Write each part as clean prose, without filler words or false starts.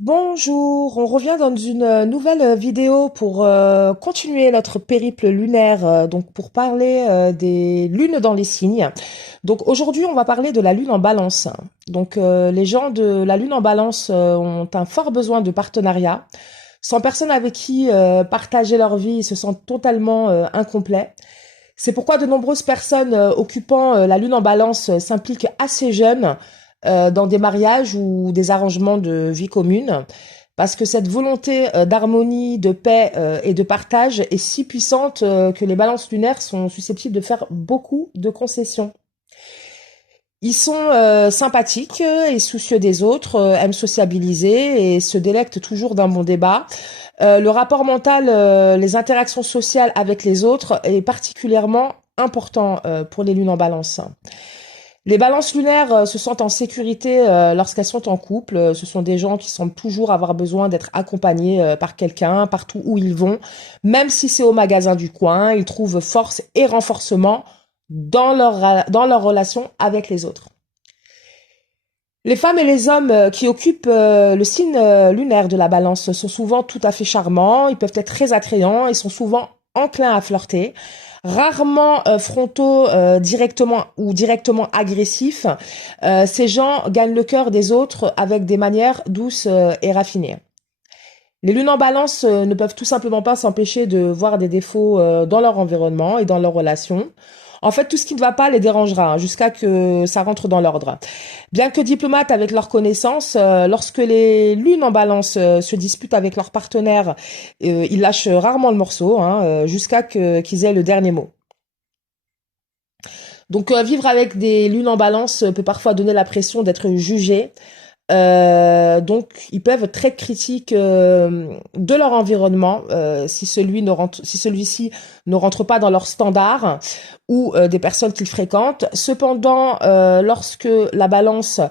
Bonjour, on revient dans une nouvelle vidéo pour continuer notre périple lunaire, donc pour parler des lunes dans les signes. Donc aujourd'hui, on va parler de la lune en balance. Donc les gens de la lune en balance ont un fort besoin de partenariat. Sans personne avec qui partager leur vie, ils se sentent totalement incomplets. C'est pourquoi de nombreuses personnes occupant la lune en balance s'impliquent assez jeunes dans des mariages ou des arrangements de vie commune, parce que cette volonté d'harmonie, de paix et de partage est si puissante que les balances lunaires sont susceptibles de faire beaucoup de concessions. Ils sont sympathiques et soucieux des autres, aiment sociabiliser et se délectent toujours d'un bon débat. Le rapport mental, les interactions sociales avec les autres est particulièrement important pour les lunes en balance. Les balances lunaires se sentent en sécurité lorsqu'elles sont en couple. Ce sont des gens qui semblent toujours avoir besoin d'être accompagnés par quelqu'un partout où ils vont. Même si c'est au magasin du coin, ils trouvent force et renforcement dans leur relation avec les autres. Les femmes et les hommes qui occupent le signe lunaire de la balance sont souvent tout à fait charmants, ils peuvent être très attrayants et sont souvent enclins à flirter. Rarement frontaux directement agressifs, ces gens gagnent le cœur des autres avec des manières douces et raffinées. Les lunes en balance ne peuvent tout simplement pas s'empêcher de voir des défauts dans leur environnement et dans leurs relations. En fait, tout ce qui ne va pas les dérangera jusqu'à que ça rentre dans l'ordre. Bien que diplomates avec leurs connaissances, lorsque les lunes en balance se disputent avec leurs partenaires, ils lâchent rarement le morceau jusqu'à qu'ils aient le dernier mot. Donc vivre avec des lunes en balance peut parfois donner l'impression d'être jugé. Donc, ils peuvent être très critiques de leur environnement si celui-ci ne rentre pas dans leurs standards ou des personnes qu'ils fréquentent. Cependant, lorsque la balance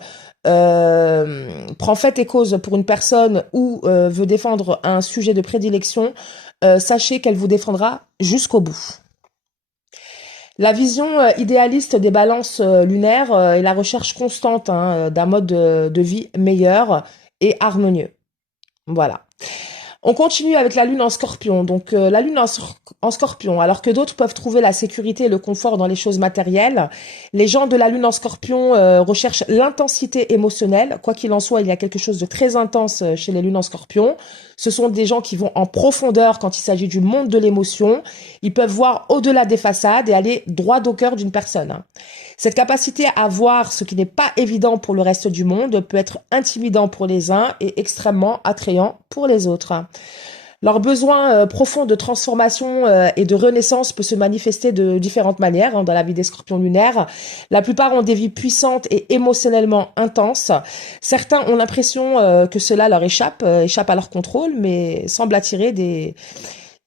prend fait et cause pour une personne ou veut défendre un sujet de prédilection, sachez qu'elle vous défendra jusqu'au bout. La vision idéaliste des balances lunaires est la recherche constante d'un mode de vie meilleur et harmonieux. Voilà. On continue avec la lune en scorpion. Donc la lune en scorpion, alors que d'autres peuvent trouver la sécurité et le confort dans les choses matérielles, les gens de la lune en scorpion recherchent l'intensité émotionnelle. Quoi qu'il en soit, il y a quelque chose de très intense chez les lunes en scorpion. Ce sont des gens qui vont en profondeur quand il s'agit du monde de l'émotion. Ils peuvent voir au-delà des façades et aller droit au cœur d'une personne. Cette capacité à voir ce qui n'est pas évident pour le reste du monde peut être intimidant pour les uns et extrêmement attrayant pour les autres. Leur besoin profond de transformation et de renaissance peut se manifester de différentes manières dans la vie des scorpions lunaires. La plupart ont des vies puissantes et émotionnellement intenses. Certains ont l'impression que cela leur échappe à leur contrôle, mais semble attirer des...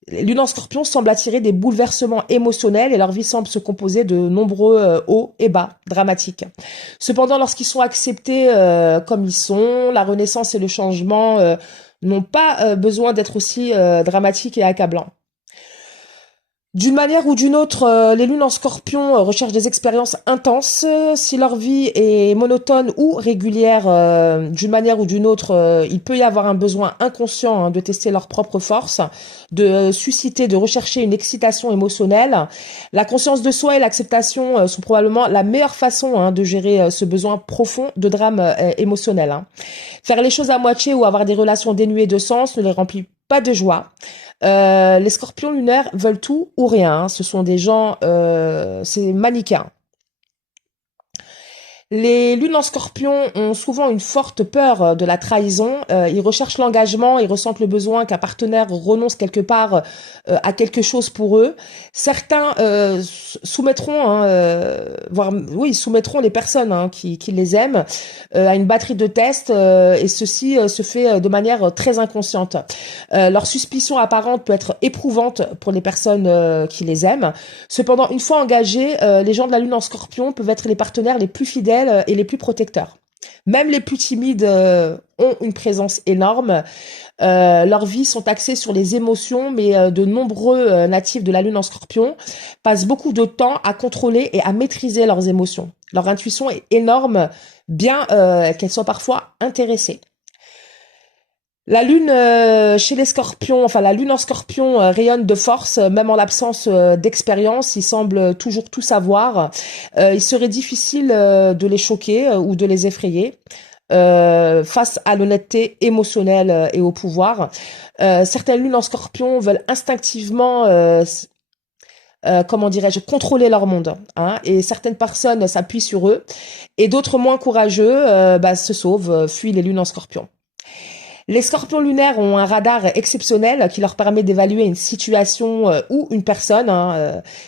Les lunes en scorpion semblent attirer des bouleversements émotionnels et leur vie semble se composer de nombreux hauts et bas dramatiques. Cependant, lorsqu'ils sont acceptés comme ils sont, la renaissance et le changement n'ont pas besoin d'être aussi dramatiques et accablants. D'une manière ou d'une autre, les lunes en scorpion recherchent des expériences intenses. Si leur vie est monotone ou régulière, d'une manière ou d'une autre, il peut y avoir un besoin inconscient de tester leur propre force, de susciter, de rechercher une excitation émotionnelle. La conscience de soi et l'acceptation sont probablement la meilleure façon de gérer ce besoin profond de drame émotionnel. Faire les choses à moitié ou avoir des relations dénuées de sens ne les remplit pas de joie. Les scorpions lunaires veulent tout ou rien. Ce sont des gens, c'est manichéen. Les lunes en scorpion ont souvent une forte peur de la trahison. Ils recherchent l'engagement, ils ressentent le besoin qu'un partenaire renonce quelque part à quelque chose pour eux. Certains soumettront, voire oui, soumettront les personnes qui les aiment à une batterie de tests et ceci se fait de manière très inconsciente. Leur suspicion apparente peut être éprouvante pour les personnes qui les aiment. Cependant, une fois engagés, les gens de la lune en scorpion peuvent être les partenaires les plus fidèles et les plus protecteurs. Même les plus timides ont une présence énorme. Leurs vies sont axées sur les émotions, mais de nombreux natifs de la lune en scorpion passent beaucoup de temps à contrôler et à maîtriser leurs émotions. Leur intuition est énorme, bien qu'elles soient parfois intéressées. La lune chez les scorpions, enfin la lune en scorpion rayonne de force, même en l'absence d'expérience, ils semblent toujours tout savoir. Il serait difficile de les choquer ou de les effrayer face à l'honnêteté émotionnelle et au pouvoir. Certaines lunes en scorpion veulent instinctivement comment dirais-je, contrôler leur monde, hein, et certaines personnes s'appuient sur eux, et d'autres moins courageux se sauvent, fuient les lunes en scorpion. Les scorpions lunaires ont un radar exceptionnel qui leur permet d'évaluer une situation ou une personne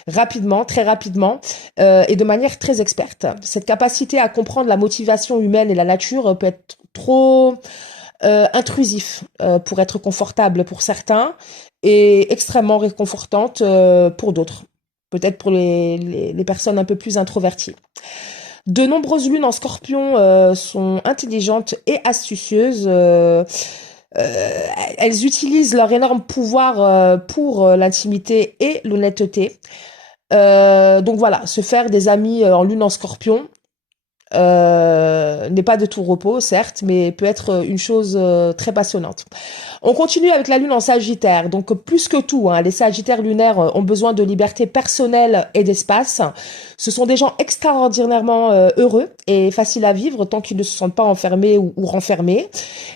rapidement, très rapidement, et de manière très experte. Cette capacité à comprendre la motivation humaine et la nature peut être trop intrusif pour être confortable pour certains et extrêmement réconfortante pour d'autres. Peut-être pour les personnes un peu plus introverties. De nombreuses lunes en scorpion sont intelligentes et astucieuses. Elles utilisent leur énorme pouvoir pour l'intimité et l'honnêteté. Donc voilà, se faire des amis en lune en scorpion n'est pas de tout repos, certes, mais peut être une chose très passionnante. On continue avec la lune en Sagittaire. Donc plus que tout, hein, les Sagittaires lunaires ont besoin de liberté personnelle et d'espace. Ce sont des gens extraordinairement heureux et faciles à vivre tant qu'ils ne se sentent pas enfermés ou renfermés.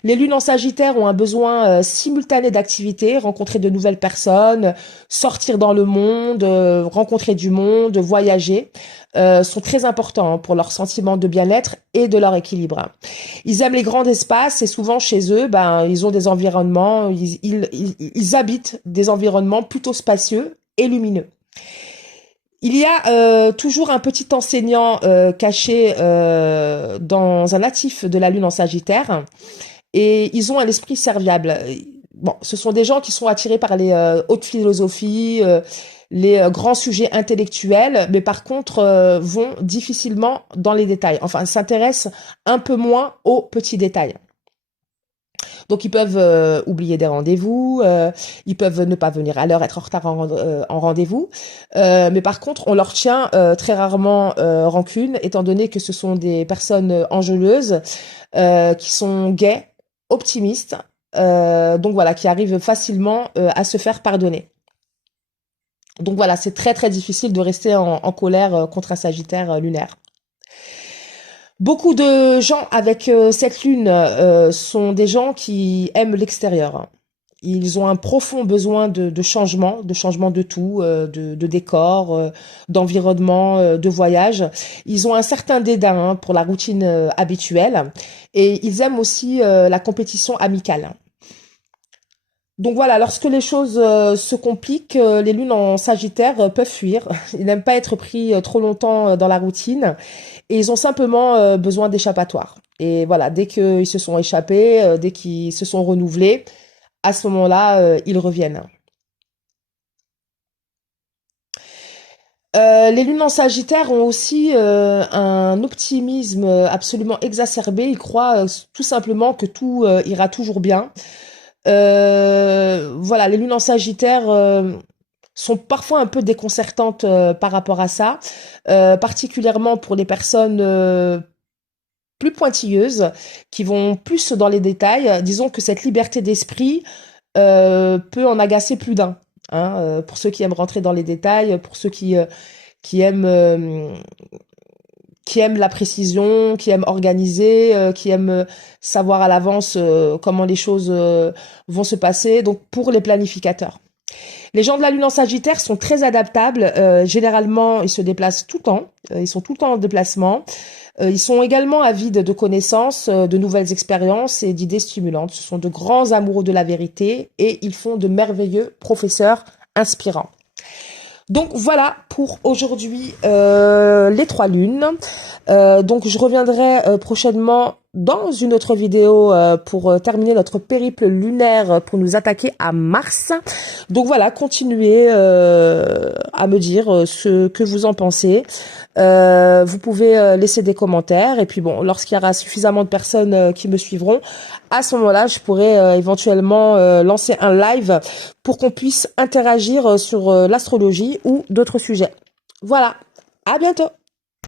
Les lunes en Sagittaire ont un besoin simultané d'activité, rencontrer de nouvelles personnes, sortir dans le monde, rencontrer du monde, voyager. Sont très importants pour leur sentiment de bien-être et de leur équilibre. Ils aiment les grands espaces et souvent chez eux, ils ont des environnements, ils habitent des environnements plutôt spacieux et lumineux. Il y a toujours un petit enseignant caché dans un natif de la lune en Sagittaire et ils ont un esprit serviable. Bon, ce sont des gens qui sont attirés par les hautes philosophies, les grands sujets intellectuels, mais par contre vont difficilement dans les détails. Enfin, s'intéressent un peu moins aux petits détails. Donc ils peuvent oublier des rendez-vous, ils peuvent ne pas venir à l'heure, être en retard en rendez-vous, mais par contre on leur tient très rarement rancune, étant donné que ce sont des personnes enjôleuses qui sont gaies, optimistes, donc voilà, qui arrivent facilement à se faire pardonner. Donc voilà, c'est très très difficile de rester en colère contre un Sagittaire lunaire. Beaucoup de gens avec cette lune sont des gens qui aiment l'extérieur. Ils ont un profond besoin de changement de tout, de décor, d'environnement, de voyage. Ils ont un certain dédain pour la routine habituelle et ils aiment aussi la compétition amicale. Donc voilà, lorsque les choses se compliquent, les lunes en Sagittaire peuvent fuir. Ils n'aiment pas être pris trop longtemps dans la routine et ils ont simplement besoin d'échappatoire. Et voilà, dès qu'ils se sont échappés, dès qu'ils se sont renouvelés, à ce moment-là, ils reviennent. Les lunes en Sagittaire ont aussi un optimisme absolument exacerbé. Ils croient tout simplement que tout ira toujours bien. Voilà, les lunes en Sagittaire sont parfois un peu déconcertantes par rapport à ça, particulièrement pour les personnes plus pointilleuses qui vont plus dans les détails. Disons que cette liberté d'esprit peut en agacer plus d'un. Hein, pour ceux qui aiment rentrer dans les détails, pour ceux qui aiment la précision, qui aiment organiser, qui aiment savoir à l'avance comment les choses vont se passer. Donc pour les planificateurs. Les gens de la lune en Sagittaire sont très adaptables. Généralement, ils se déplacent tout le temps. Ils sont tout le temps en déplacement. Ils sont également avides de connaissances, de nouvelles expériences et d'idées stimulantes. Ce sont de grands amoureux de la vérité et ils font de merveilleux professeurs inspirants. Donc voilà pour aujourd'hui les 3 lunes. Donc je reviendrai prochainement dans une autre vidéo pour terminer notre périple lunaire pour nous attaquer à Mars. Donc voilà, continuez à me dire ce que vous en pensez. Vous pouvez laisser des commentaires et puis bon, lorsqu'il y aura suffisamment de personnes qui me suivront, à ce moment-là, je pourrais éventuellement lancer un live pour qu'on puisse interagir sur l'astrologie ou d'autres sujets. Voilà, à bientôt!